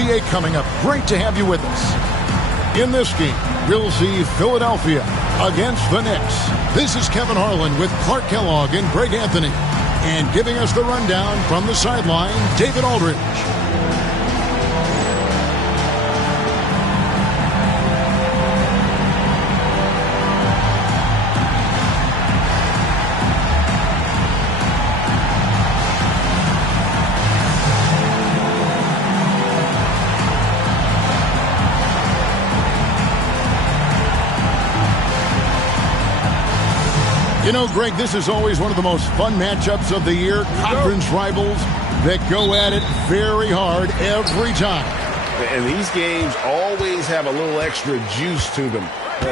NBA coming up. Great to have you with us. In this game, we'll see Philadelphia against the Knicks. This is Kevin Harlan with Clark Kellogg and Greg Anthony. And giving us the rundown from the sideline, David Aldridge. You know, Greg, this is always one of the most fun matchups of the year. Conference rivals that go at it very hard every time. And these games always have a little extra juice to them.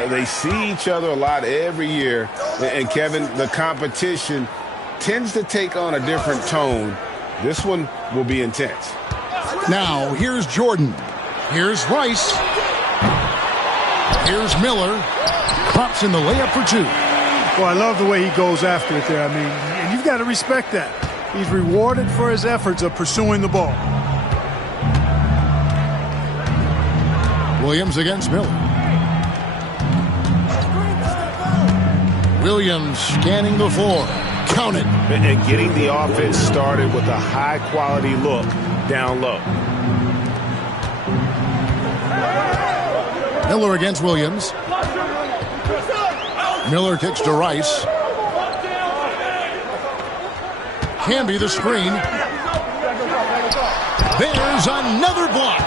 They see each other a lot every year. And, Kevin, the competition tends to take on a different tone. This one will be intense. Now, here's Jordan. Here's Rice. Here's Miller. Pops in the layup for two. Well, I love the way he goes after it there. I mean, and you've got to respect that. He's rewarded for his efforts of pursuing the ball. Williams against Miller. Williams scanning the floor. Count it. And getting the offense started with a high-quality look down low. Miller against Williams. Miller kicks to Rice. Camby the screen. There's another block.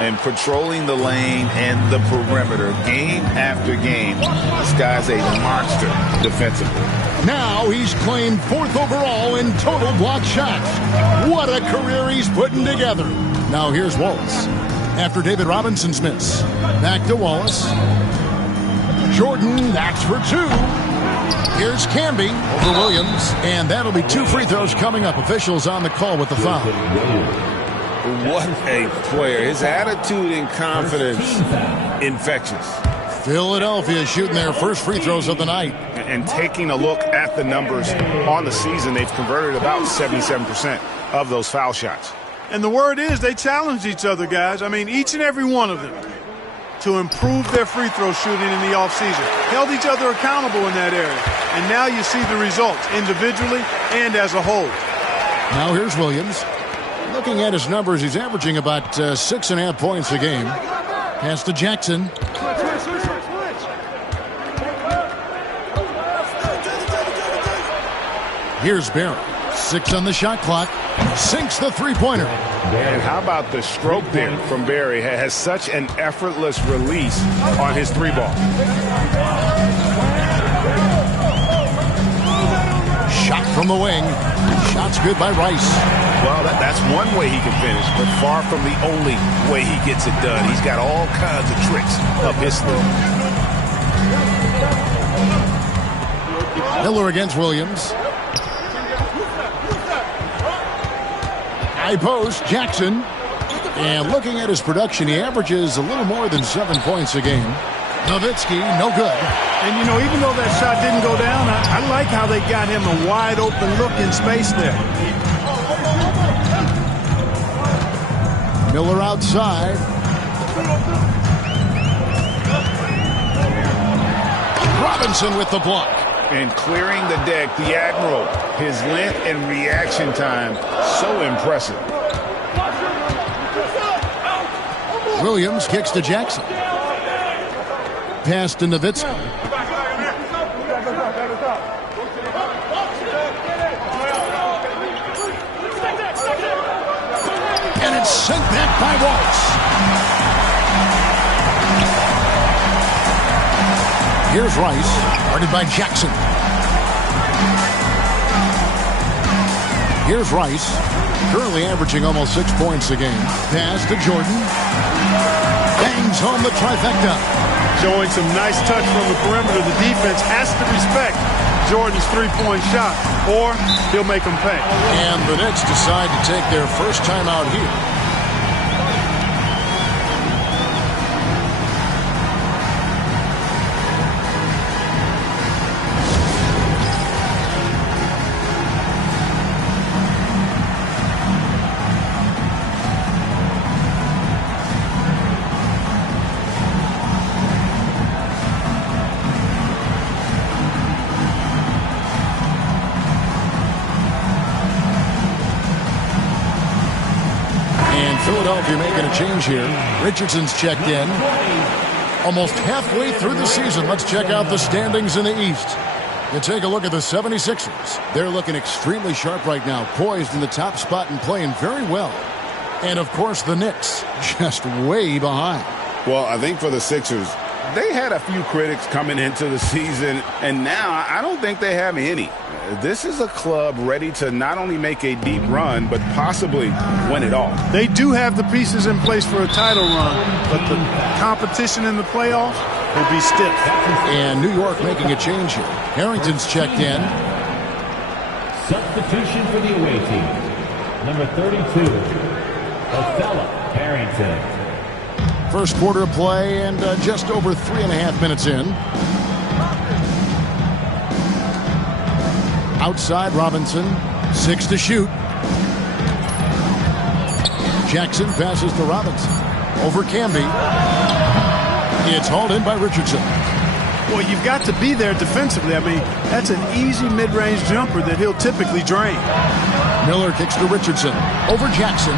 And patrolling the lane and the perimeter game after game. This guy's a monster defensively. Now he's claimed 4th overall in total block shots. What a career he's putting together. Now here's Wallace. After David Robinson's miss. Back to Wallace. Jordan, that's for two. Here's Camby over Williams, and that'll be 2 free throws coming up. Officials on the call with the foul. What a player. His attitude and confidence, infectious. Philadelphia shooting their first free throws of the night. And taking a look at the numbers on the season, they've converted about 77% of those foul shots. And the word is they challenge each other, guys. I mean, each and every one of them, to improve their free throw shooting in the offseason. Held each other accountable in that area. And now you see the results individually and as a whole. Now here's Williams. Looking at his numbers, he's averaging about 6.5 points a game. Pass to Jackson. Here's Barry. 6 on the shot clock. Sinks the three-pointer. And how about the stroke there from Barry? Has such an effortless release on his three ball. Shot from the wing. Shot's good by Rice. Well, that's one way he can finish, but far from the only way he gets it done. He's got all kinds of tricks up his sleeve. Miller against Williams. High post, Jackson. And looking at his production, he averages a little more than 7 points a game. Nowitzki, no good. And, you know, even though that shot didn't go down, I like how they got him a wide-open look in space there. Miller outside. Robinson with the block. And clearing the deck, the Admiral. His length and reaction time, so impressive. Williams kicks to Jackson. Pass to Nowitzki. And it's sent back by Wallace. Here's Rice, guarded by Jackson. Here's Rice, currently averaging almost 6 points a game. Pass to Jordan. Bangs home the trifecta. Showing some nice touch from the perimeter. The defense has to respect Jordan's three-point shot, or he'll make them pay. And the Knicks decide to take their first time out here. Philadelphia making a change here. Richardson's checked in. Almost halfway through the season, let's check out the standings in the East. You take a look at the 76ers. They're looking extremely sharp right now, poised in the top spot and playing very well. And, of course, the Knicks just way behind. Well, I think for the Sixers, they had a few critics coming into the season, and now I don't think they have any. This is a club ready to not only make a deep run, but possibly win it all. They do have the pieces in place for a title run, but the competition in the playoffs will be stiff. And New York making a change here. Harrington's checked in. Substitution for the away team. Number 32, Cfl Harrington. First quarter of play and just over 3.5 minutes in. Outside Robinson, 6 to shoot. Jackson passes to Robinson. Over Camby. It's hauled in by Richardson. Well, you've got to be there defensively. I mean, that's an easy mid-range jumper that he'll typically drain. Miller kicks to Richardson. Over Jackson.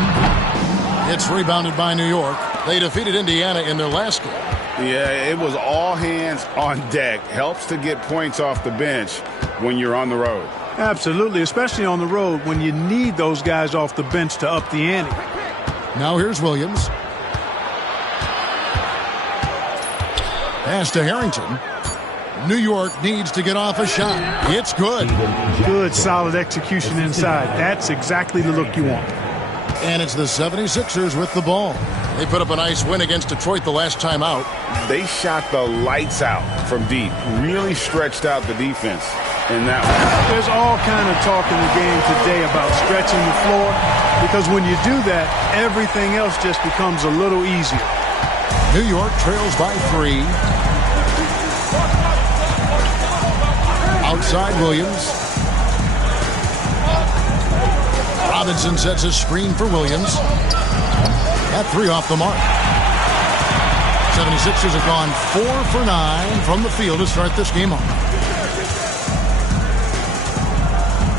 It's rebounded by New York. They defeated Indiana in their last game. Yeah, it was all hands on deck. Helps to get points off the bench when you're on the road. Absolutely, especially on the road when you need those guys off the bench to up the ante. Now here's Williams. Pass to Harrington. New York needs to get off a shot. It's good. Good, solid execution inside. That's exactly the look you want. And it's the 76ers with the ball. They put up a nice win against Detroit the last time out. They shot the lights out from deep. Really stretched out the defense in that one. There's all kind of talk in the game today about stretching the floor, because when you do that, everything else just becomes a little easier. New York trails by 3. Outside Williams. Robinson sets a screen for Williams. That 3 off the mark. 76ers have gone 4 for 9 from the field to start this game off.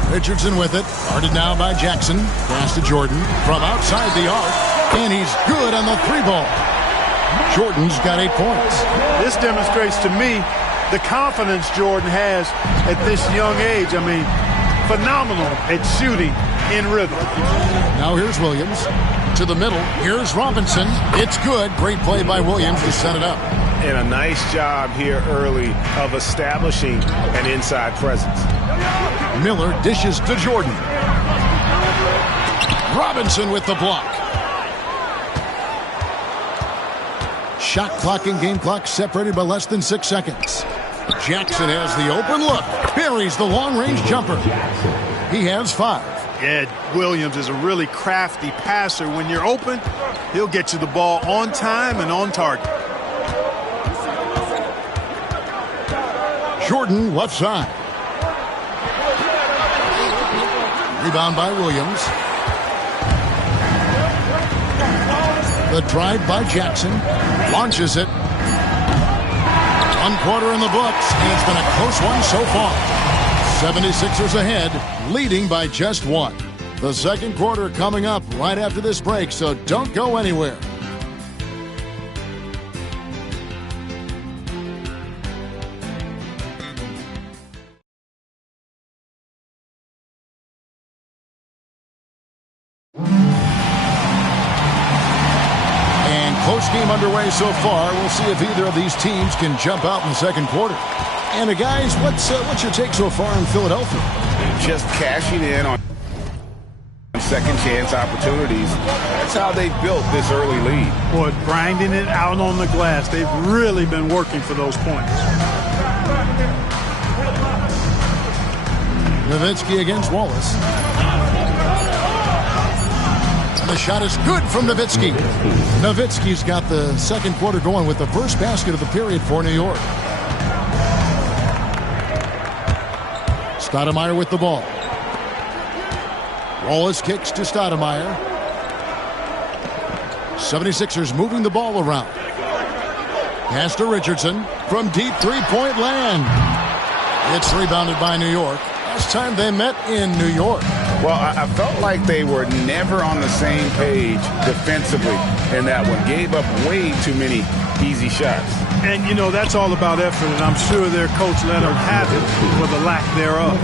Richardson with it. Guarded now by Jackson. Pass to Jordan from outside the arc. And he's good on the 3-ball. Jordan's got 8 points. This demonstrates to me the confidence Jordan has at this young age. I mean, phenomenal at shooting in rhythm. Now here's Williams. To the middle. Here's Robinson. It's good. Great play by Williams to set it up. And a nice job here early of establishing an inside presence. Miller dishes to Jordan. Robinson with the block. Shot clock and game clock separated by less than 6 seconds. Jackson has the open look. Buries the long-range jumper. He has 5. Yeah, Williams is a really crafty passer. When you're open, he'll get you the ball on time and on target. Jordan left side. Rebound by Williams. The drive by Jackson. Launches it. 1 quarter in the books, and it's been a close one so far. 76ers ahead, leading by just 1. The second quarter coming up right after this break, so don't go anywhere. Close game underway so far. We'll see if either of these teams can jump out in the second quarter. And guys, what's your take so far in Philadelphia? Just cashing in on second chance opportunities. That's how they built this early lead. Boy, grinding it out on the glass. They've really been working for those points. Nowitzki against Wallace. The shot is good from Nowitzki. Nowitzki's got the second quarter going with the first basket of the period for New York. Stoudemire with the ball. Wallace kicks to Stoudemire. 76ers moving the ball around. Pass to Richardson from deep three-point land. It's rebounded by New York. Last time they met in New York. Well, I felt like they were never on the same page defensively in that one. Gave up way too many easy shots. And, you know, that's all about effort, and I'm sure their coach let them have it for the lack thereof.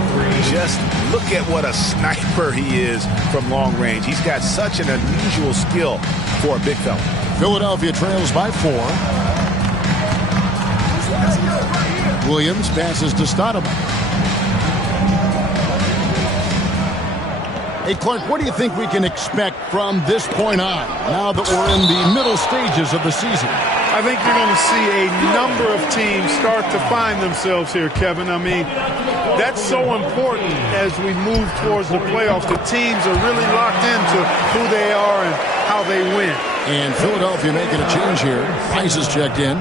Just look at what a sniper he is from long range. He's got such an unusual skill for a big fella. Philadelphia trails by 4. Williams passes to Stoudemire. Hey, Clark, what do you think we can expect from this point on, now that we're in the middle stages of the season? I think you're going to see a number of teams start to find themselves here, Kevin. I mean, that's so important as we move towards the playoffs. The teams are really locked into who they are and how they win. And Philadelphia making a change here. Price is checked in.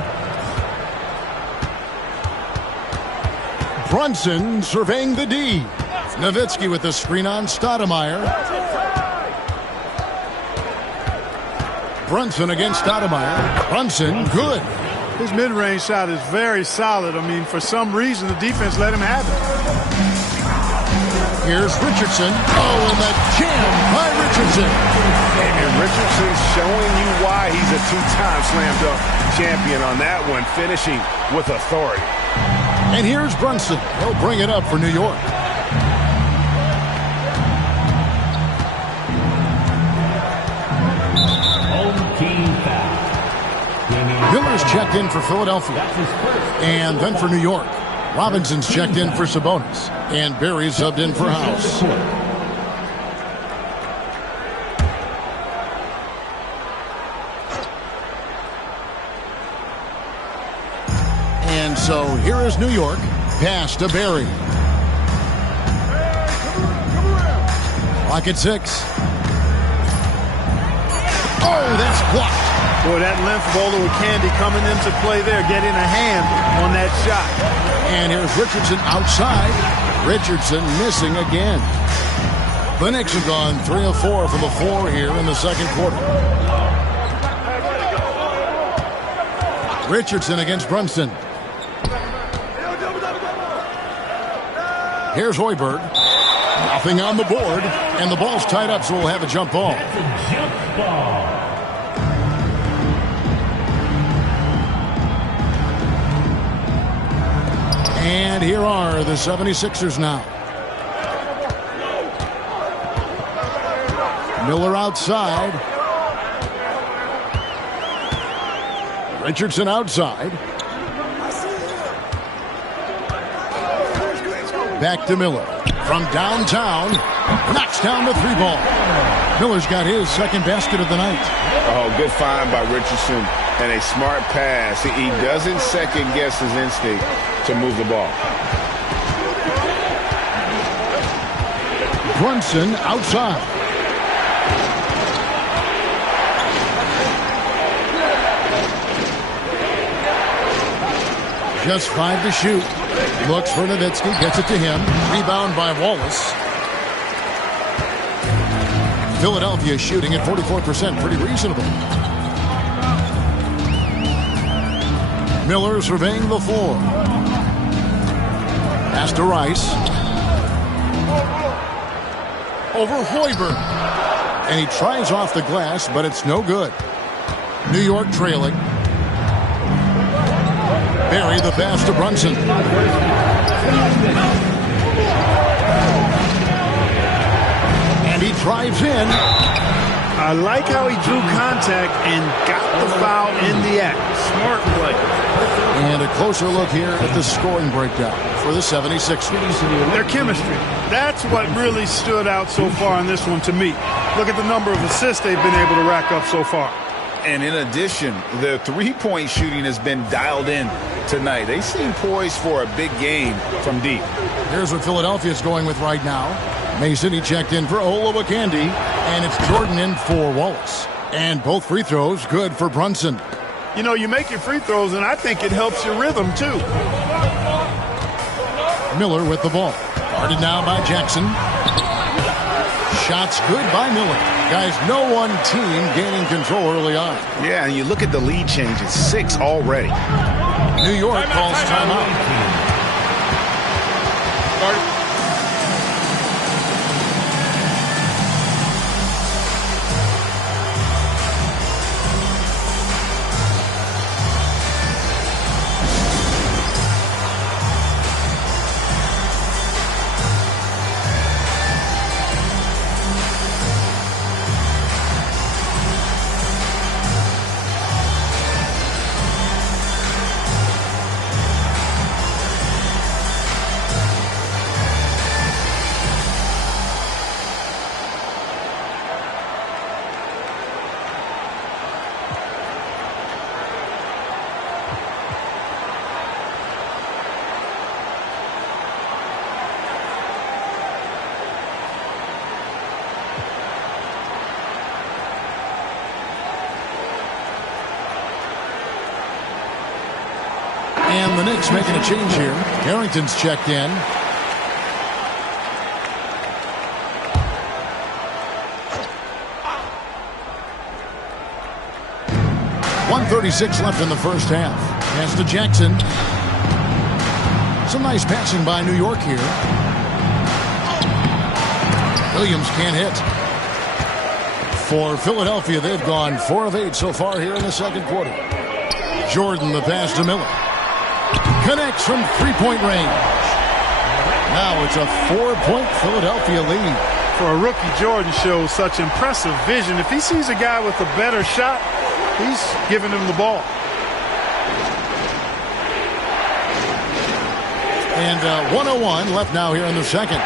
Brunson surveying the D. Nowitzki with the screen on Stoudemire. Brunson against Stoudemire. Brunson, good. His mid-range shot is very solid. I mean, for some reason, the defense let him have it. Here's Richardson. Oh, and the jam by Richardson. And Richardson's showing you why he's a two-time slam dunk champion on that one, finishing with authority. And here's Brunson. He'll bring it up for New York. Miller's checked in for Philadelphia. And then for New York. Robinson's checked in for Sabonis. And Barry's subbed in for House. And so here is New York. Pass to Barry. Clock at 6. Oh, that's blocked. Boy, that length bowler with Candy coming into play there, getting a hand on that shot. And here's Richardson outside. Richardson missing again. The Knicks have gone 3 of 4 from the floor here in the second quarter. Richardson against Brunson. Here's Hoiberg. Nothing on the board. And the ball's tied up, so we'll have a jump ball. Jump ball. And here are the 76ers now. Miller outside. Richardson outside. Back to Miller. From downtown. Knocks down the 3-ball. Miller's got his second basket of the night. Oh, good find by Richardson and a smart pass. He doesn't second guess his instinct to move the ball. Brunson outside. Just 5 to shoot. Looks for Nowitzki, gets it to him. Rebound by Wallace. Philadelphia shooting at 44%, pretty reasonable. Miller surveying the floor. Pass to Rice. Over Hoiberg. And he tries off the glass, but it's no good. New York trailing. Barry the pass to Brunson. And he drives in. I like how he drew contact and got the foul in the act. Smart play. And a closer look here at the scoring breakdown for the 76ers. Their chemistry. That's what really stood out so far in this one to me. Look at the number of assists they've been able to rack up so far. And in addition, the three-point shooting has been dialed in tonight. They seem poised for a big game from deep. Here's what Philadelphia's going with right now. Mason, he checked in for Olowokandi, and it's Jordan in for Wallace. And both free throws good for Brunson. You know, you make your free throws, and I think it helps your rhythm, too. Miller with the ball. Guarded now by Jackson. Shots good by Miller. Guys, no one team gaining control early on. Yeah, and you look at the lead change. It's 6 already. New York calls timeout. And the Knicks making a change here. Harrington's checked in. .136 left in the first half. Pass to Jackson. Some nice passing by New York here. Williams can't hit. For Philadelphia, they've gone 4 of 8 so far here in the second quarter. Jordan, the pass to Miller. Connects from three-point range. Now it's a 4-point Philadelphia lead. For a rookie, Jordan shows such impressive vision. If he sees a guy with a better shot, he's giving him the ball. And 1:01 left now here in the second.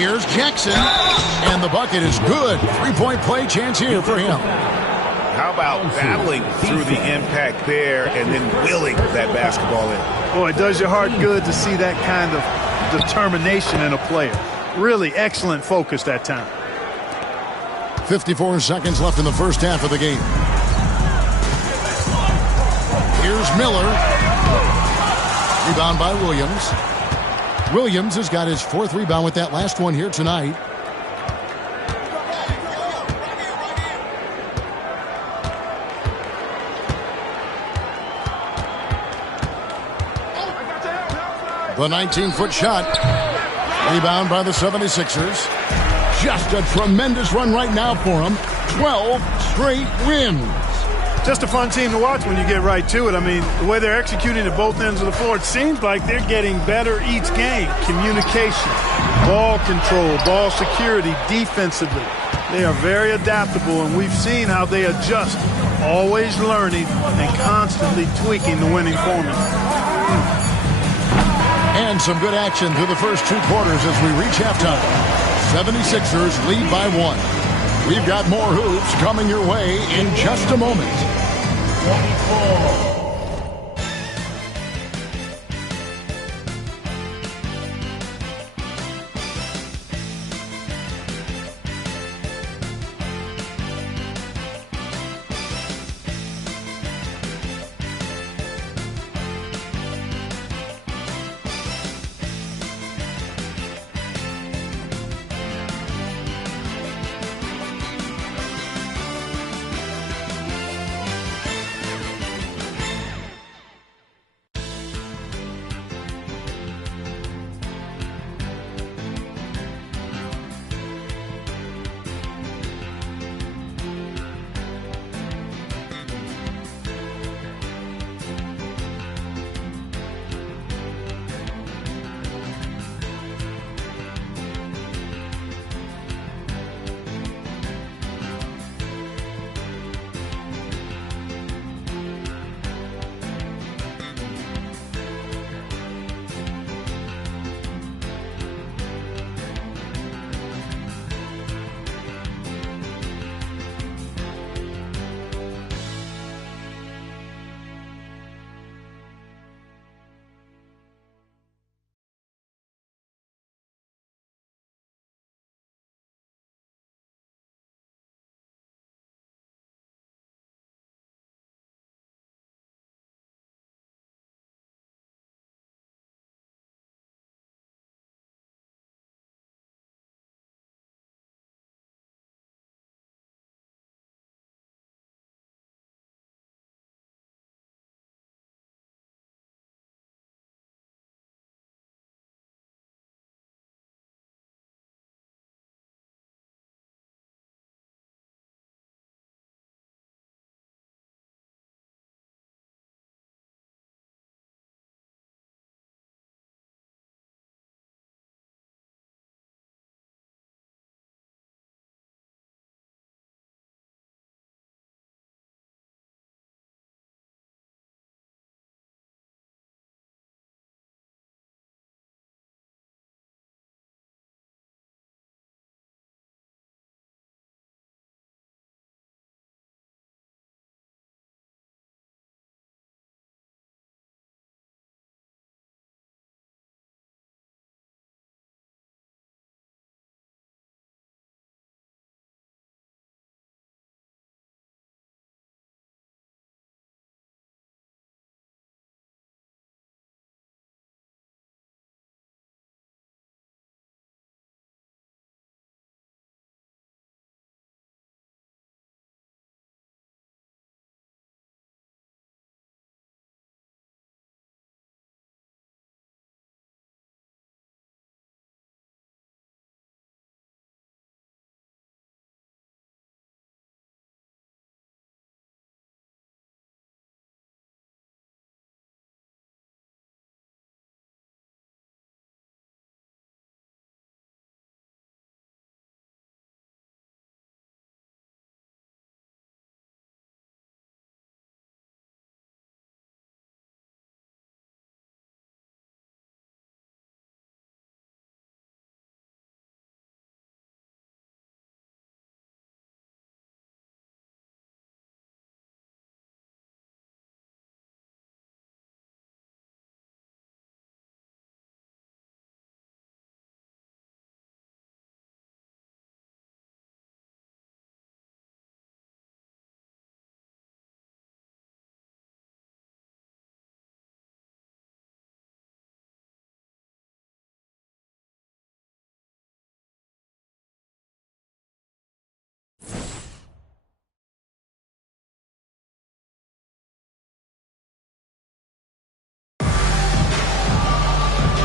Here's Jackson. And the bucket is good. Three-point play chance here for him. How about battling through the impact there and then willing that basketball in? Boy, it does your heart good to see that kind of determination in a player. Really excellent focus that time. 54 seconds left in the first half of the game. Here's Miller. Rebound by Williams. Williams has got his 4th rebound with that last one here tonight. The 19-foot shot. Rebound by the 76ers. Just a tremendous run right now for them. 12 straight wins. Just a fun team to watch when you get right to it. I mean, the way they're executing at both ends of the floor, it seems like they're getting better each game. Communication, ball control, ball security, defensively. They are very adaptable, and we've seen how they adjust, always learning and constantly tweaking the winning formula. And some good action through the first 2 quarters as we reach halftime. 76ers lead by 1. We've got more hoops coming your way in just a moment. 24.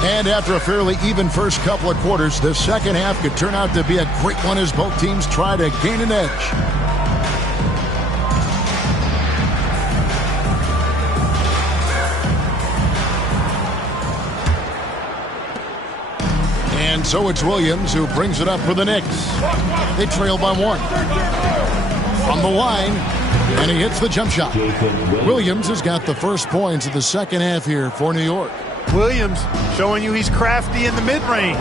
And after a fairly even first couple of quarters, the second half could turn out to be a great one as both teams try to gain an edge. And so it's Williams who brings it up for the Knicks. They trail by 1. From the line, and he hits the jump shot. Williams has got the first points of the second half here for New York. Williams showing you he's crafty in the mid-range.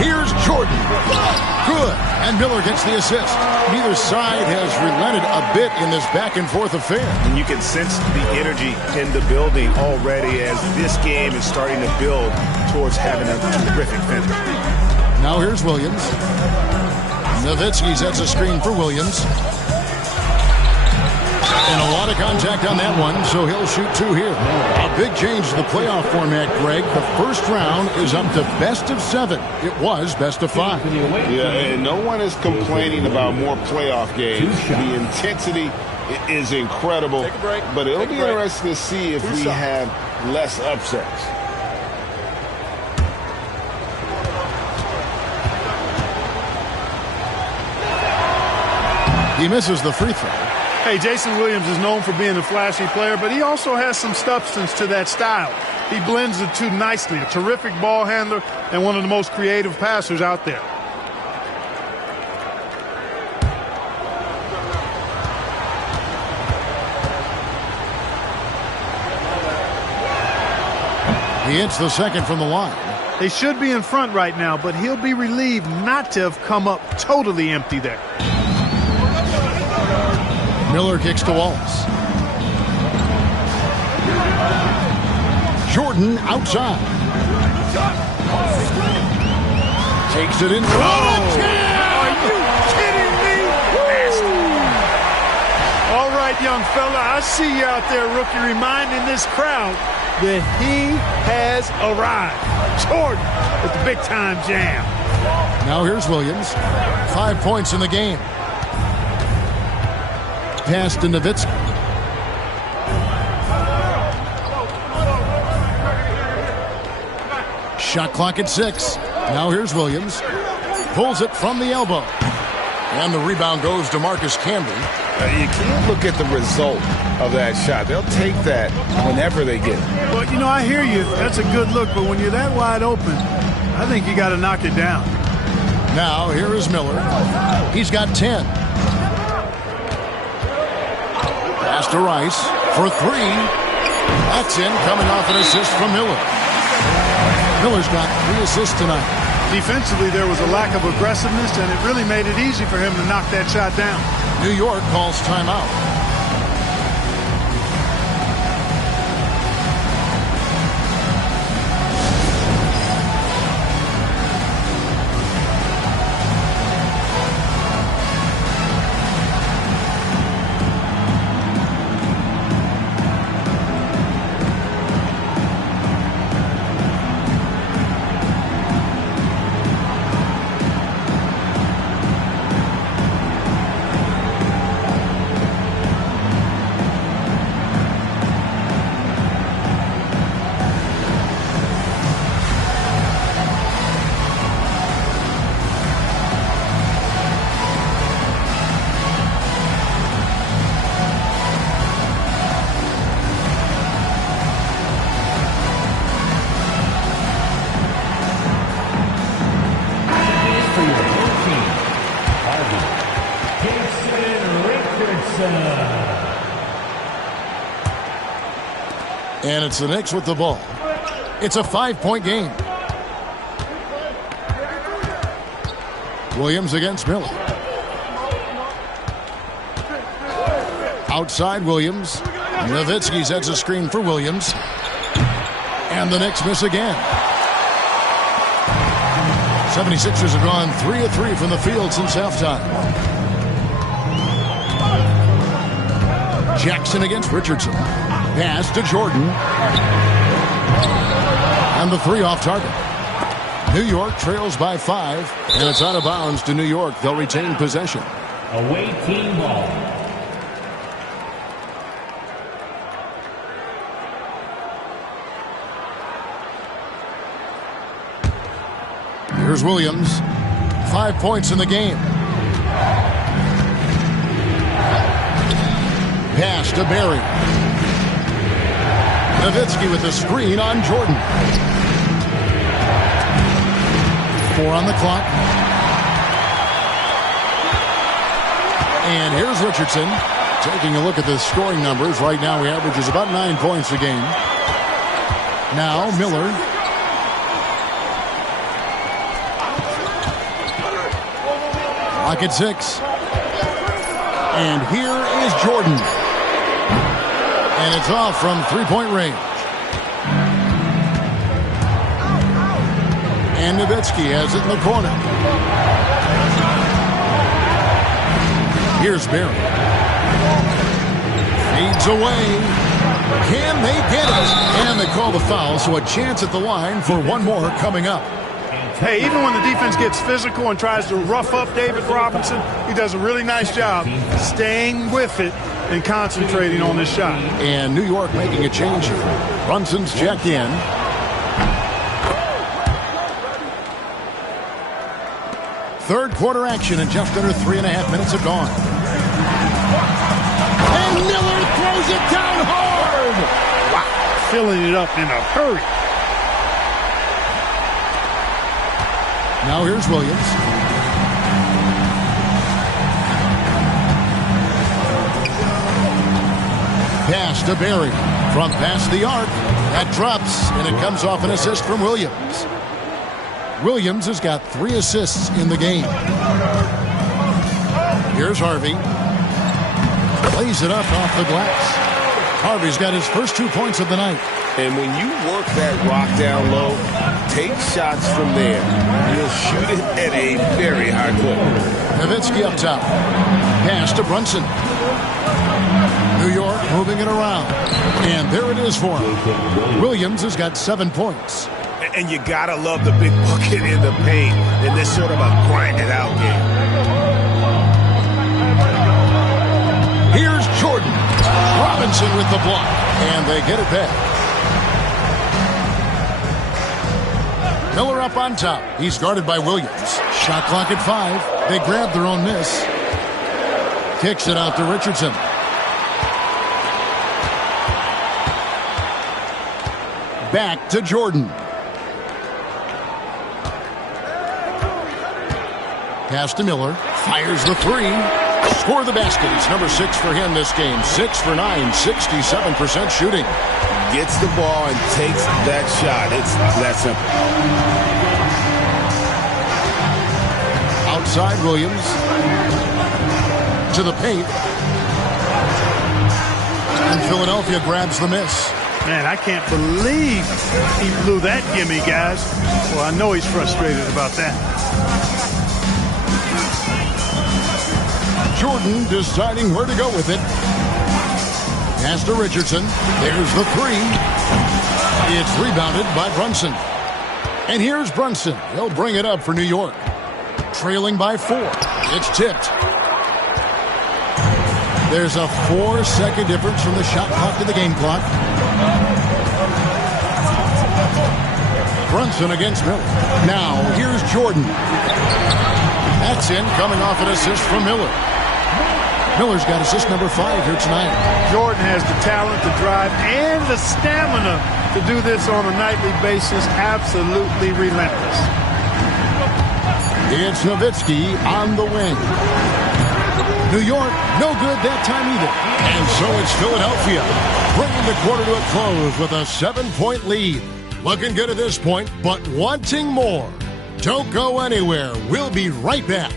Here's Jordan. Good. And Miller gets the assist. Neither side has relented a bit in this back-and-forth affair. And you can sense the energy in the building already as this game is starting to build towards having a terrific finish. Now here's Williams. Nowitzki sets a screen for Williams. And a lot of contact on that one, so he'll shoot 2 here. A big change to the playoff format, Greg. The first round is up to best of 7. It was best of 5. Yeah, and no one is complaining about more playoff games. The intensity is incredible, but it'll be interesting to see if we have less upsets. He misses the free throw. Hey, Jason Williams is known for being a flashy player, but he also has some substance to that style. He blends the two nicely. A terrific ball handler and one of the most creative passers out there. He hits the second from the line. They should be in front right now, but he'll be relieved not to have come up totally empty there. Miller kicks to Wallace. Jordan outside. Takes it in. Are you kidding me? All right, young fella, I see you out there, rookie, reminding this crowd that he has arrived. Jordan with the big-time jam. Now here's Williams. 5 points in the game. Pass to Nowitzki. Shot clock at 6. Now here's Williams. Pulls it from the elbow. And the rebound goes to Marcus Camby. You can't look at the result of that shot. They'll take that whenever they get it. Well, you know, I hear you. That's a good look, but when you're that wide open, I think you got to knock it down. Now here is Miller. He's got 10. Pass to Rice for 3. That's in, coming off an assist from Miller. Miller's got 3 assists tonight. Defensively, there was a lack of aggressiveness, and it really made it easy for him to knock that shot down. New York calls timeout. And it's the Knicks with the ball. It's a 5-point game. Williams against Miller. Outside Williams. Nowitzki sets a screen for Williams. And the Knicks miss again. 76ers have gone 3 of 3 from the field since halftime. Jackson against Richardson. Pass to Jordan. And the 3 off target. New York trails by 5, and it's out of bounds to New York. They'll retain possession. Away team ball. Here's Williams. 5 points in the game. Pass to Barry. Nowitzki with the screen on Jordan. 4 on the clock. And here's Richardson. Taking a look at the scoring numbers. Right now he averages about 9 points a game. Now Miller. Lock at 6. And here is Jordan. And it's off from 3-point range. And Nowitzki has it in the corner. Here's Barry. Fades away. Can they get it? And they call the foul, so a chance at the line for one more coming up. Hey, even when the defense gets physical and tries to rough up David Robinson, he does a really nice job staying with it and concentrating on this shot. And New York making a change here. Brunson's checked in. Third quarter action, and just under 3.5 minutes have gone. And Miller throws it down hard. Wow, filling it up in a hurry. Now here's Williams. Pass to Barry. From past the arc. That drops, and it comes off an assist from Williams. Williams has got 3 assists in the game. Here's Harvey. Plays it up off the glass. Harvey's got his first 2 points of the night. And when you work that rock down low, take shots from there. You'll shoot it at a very high clip. Nowitzki up top. Pass to Brunson. New York moving it around. And there it is for him. Williams has got 7 points. And you gotta love the big bucket in the paint in this sort of a grinded out game. Here's Jordan. Robinson with the block. And they get it back. Miller up on top. He's guarded by Williams. Shot clock at 5. They grab their own miss. Kicks it out to Richardson. Back to Jordan. Pass to Miller. Fires the 3. Score the basket. It's number 6 for him this game. 6 for 9. 67% shooting. Gets the ball and takes that shot. It's that simple. Outside Williams. To the paint. And Philadelphia grabs the miss. Man, I can't believe he blew that gimme, guys. Well, I know he's frustrated about that. Jordan deciding where to go with it. Pass to Richardson. There's the 3. It's rebounded by Brunson. And here's Brunson. He'll bring it up for New York. Trailing by 4. It's tipped. There's a 4-second difference from the shot clock to the game clock. Brunson against Miller. Now, here's Jordan. That's in, coming off an assist from Miller. Miller's got assist number 5 here tonight. Jordan has the talent, the drive, and the stamina to do this on a nightly basis. Absolutely relentless. It's Nowitzki on the wing. New York, no good that time either. And so it's Philadelphia, bringing the quarter to a close with a 7-point lead. Looking good at this point, but wanting more. Don't go anywhere. We'll be right back.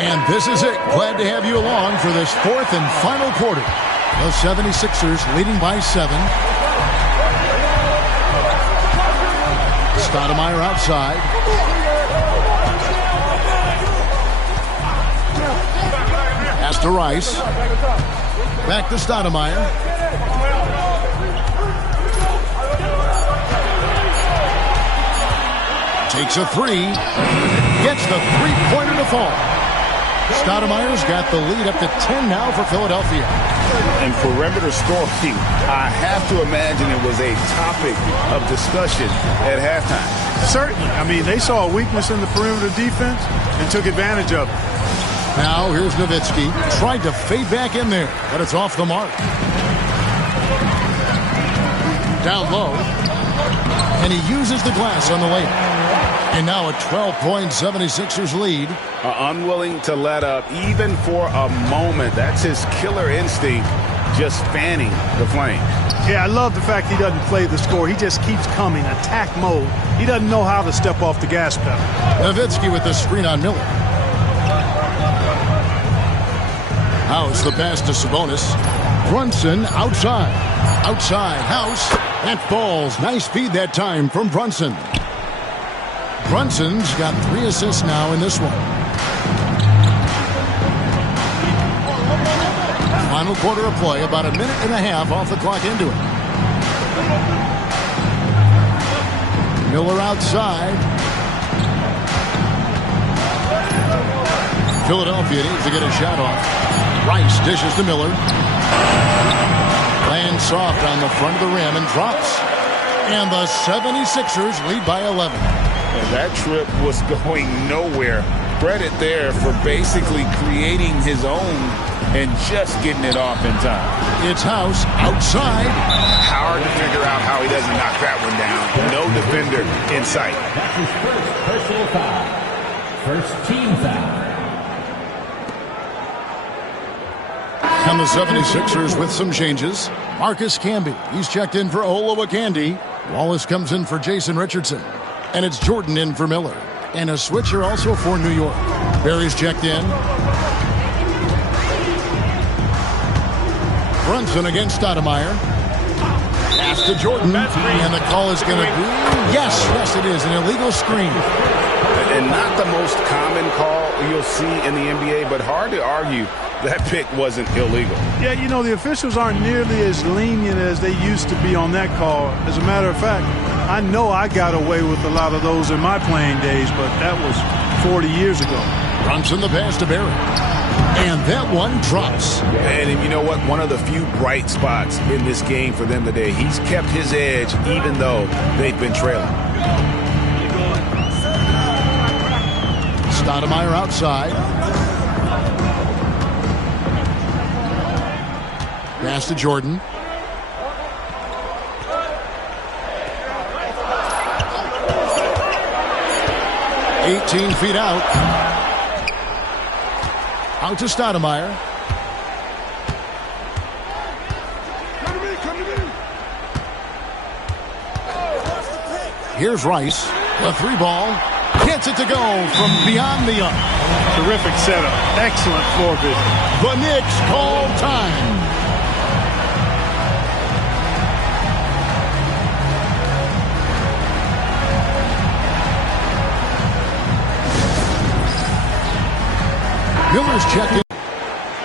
And this is it. Glad to have you along for this 4th and final quarter. The 76ers leading by 7. Stoudemire outside. Pass to Rice. Back to Stoudemire. Takes a three. Gets the three-pointer to fall. Stoudemire's got the lead up to 10 now for Philadelphia. And perimeter scoring, I have to imagine it was a topic of discussion at halftime. Certainly. I mean, they saw a weakness in the perimeter defense and took advantage of it. Now here's Nowitzki. Tried to fade back in there, but it's off the mark. Down low. And he uses the glass on the layup. And now a 12-point 76ers lead. Unwilling to let up even for a moment. That's his killer instinct, just fanning the flame. Yeah, I love the fact he doesn't play the score. He just keeps coming, attack mode. He doesn't know how to step off the gas pedal. Nowitzki with the screen on Miller. House the pass to Sabonis. Brunson outside. Outside House. That falls. Nice feed that time from Brunson. Brunson's got 3 assists now in this one. Final quarter of play, about a minute and a half off the clock into it. Miller outside. Philadelphia needs to get a shot off. Rice dishes to Miller. Lands soft on the front of the rim and drops. And the 76ers lead by 11. And that trip was going nowhere. Credit there for basically creating his own and just getting it off in time. It's House outside. Hard to figure out how he doesn't knock that one down. No defender in sight. That's his first personal foul. First team foul. And the 76ers with some changes. Marcus Camby, he's checked in for Olowokandi. Wallace comes in for Jason Richardson. And it's Jordan in for Miller. And a switcher also for New York. Barry's checked in. Brunson against Stoudemire. Pass to Jordan. And the call is going to be... Yes, it is. An illegal screen. And not the most common call you'll see in the NBA, but hard to argue that pick wasn't illegal. Yeah, you know, the officials aren't nearly as lenient as they used to be on that call. As a matter of fact, I know I got away with a lot of those in my playing days, but that was 40 years ago. Brunson the pass to Barry. And that one drops. And you know what? One of the few bright spots in this game for them today. He's kept his edge even though they've been trailing. Stoudemire outside. Pass to Jordan. "18 feet out. Out to Stoudemire. Here's Rice. The 3-ball. Gets it to go from beyond the arc. Terrific setup. Excellent floor vision. The Knicks call time. Miller's checking.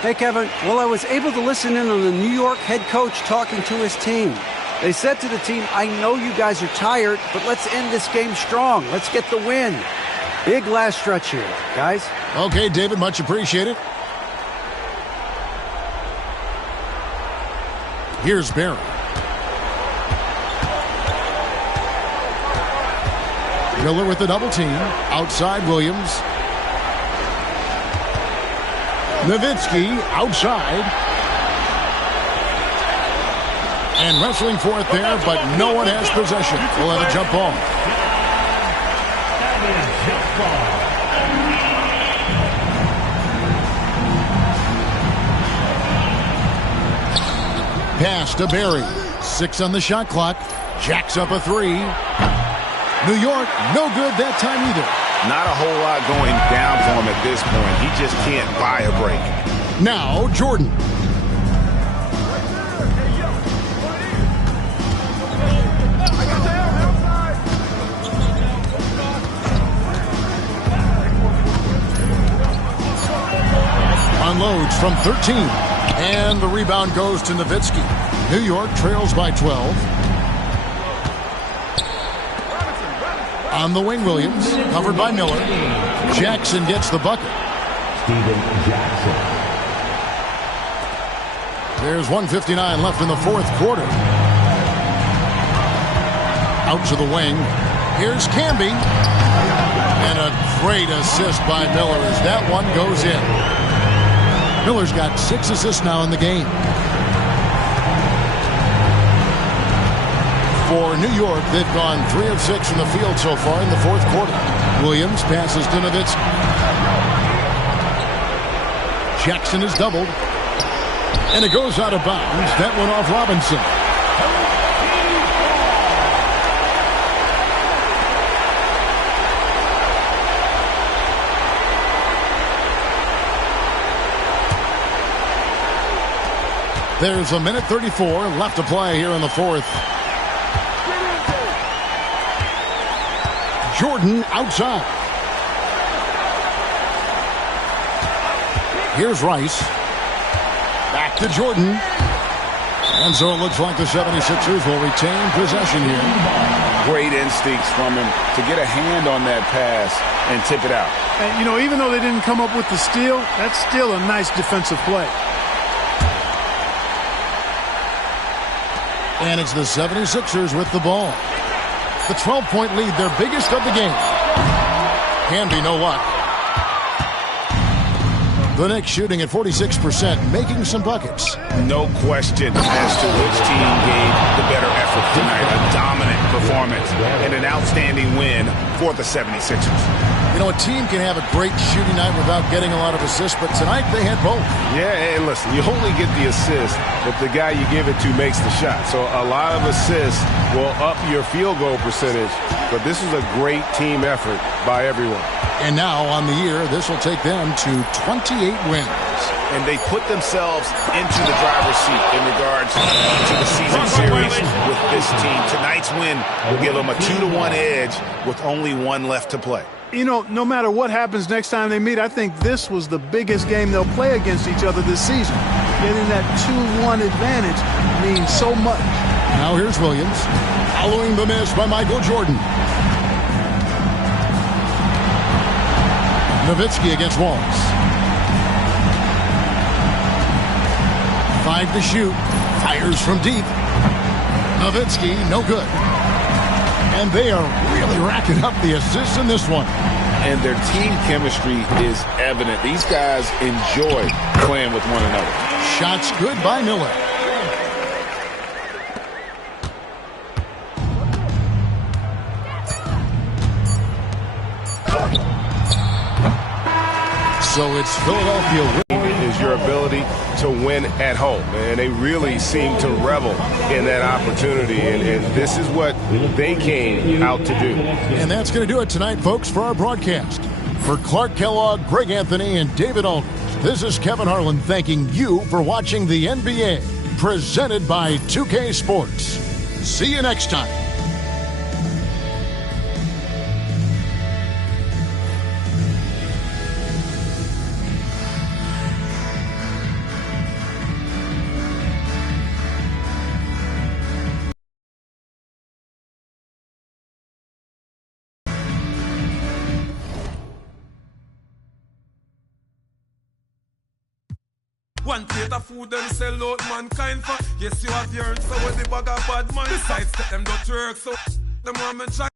Hey, Kevin. Well, I was able to listen in on the New York head coach talking to his team. They said to the team, I know you guys are tired, but let's end this game strong. Let's get the win. Big last stretch here, guys. Okay, David, much appreciated. Here's Barry. Miller with the double team. Outside Williams. Nowitzki outside. And wrestling for it there, but no one has possession. We'll have a jump ball. Pass to Barry. 6 on the shot clock. Jacks up a 3. New York, no good that time either. Not a whole lot going down for him at this point. He just can't buy a break. Now, Jordan. Unloads from 13. And the rebound goes to Nowitzki. New York trails by 12. On the wing, Williams, covered by Miller. Jackson gets the bucket. Steven Jackson. There's 1:59 left in the fourth quarter. Out to the wing. Here's Camby. And a great assist by Miller as that one goes in. Miller's got 6 assists now in the game. For New York, they've gone 3 of 6 from the field so far in the fourth quarter. Williams passes to Nowitzki. Jackson is doubled. And it goes out of bounds. That one off Robinson. There's a minute 34 left to play here in the fourth. Jordan outside. Here's Rice. Back to Jordan. And so it looks like the 76ers will retain possession here. Great instincts from him to get a hand on that pass and tip it out. And, you know, even though they didn't come up with the steal, that's still a nice defensive play. And it's the 76ers with the ball. The 12-point lead, their biggest of the game. Camby, no luck. The Knicks shooting at 46%, making some buckets. No question as to which team gave the better effort tonight. A dominant performance and an outstanding win for the 76ers. You know, a team can have a great shooting night without getting a lot of assists, but tonight they had both. Yeah, and listen, you only get the assist if the guy you give it to makes the shot. So a lot of assists will up your field goal percentage, but this is a great team effort by everyone. And now on the year, this will take them to 28 wins. And they put themselves into the driver's seat in regards to the season series with this team. Tonight's win will give them a 2-1 edge with only 1 left to play. You know, no matter what happens next time they meet, I think this was the biggest game they'll play against each other this season. Getting that 2-1 advantage means so much. Now here's Williams, following the miss by Michael Jordan. Nowitzki against Walls. 5 to shoot. Fires from deep. Nowitzki, no good. And they are really racking up the assists in this one. And their team chemistry is evident. These guys enjoy playing with one another. Shots good by Miller. So it's Philadelphia. Is your ability to win at home, and they really seem to revel in that opportunity, and this is what they came out to do. And that's going to do it tonight, folks, for our broadcast. For Clark Kellogg, Greg Anthony, and David Aldridge, this is Kevin Harlan thanking you for watching the NBA, presented by 2K Sports. See you next time. One plate of food them sell out mankind for. Yes, you have yearned, so with the bag of bad man. Besides, them don't work, so them want me try.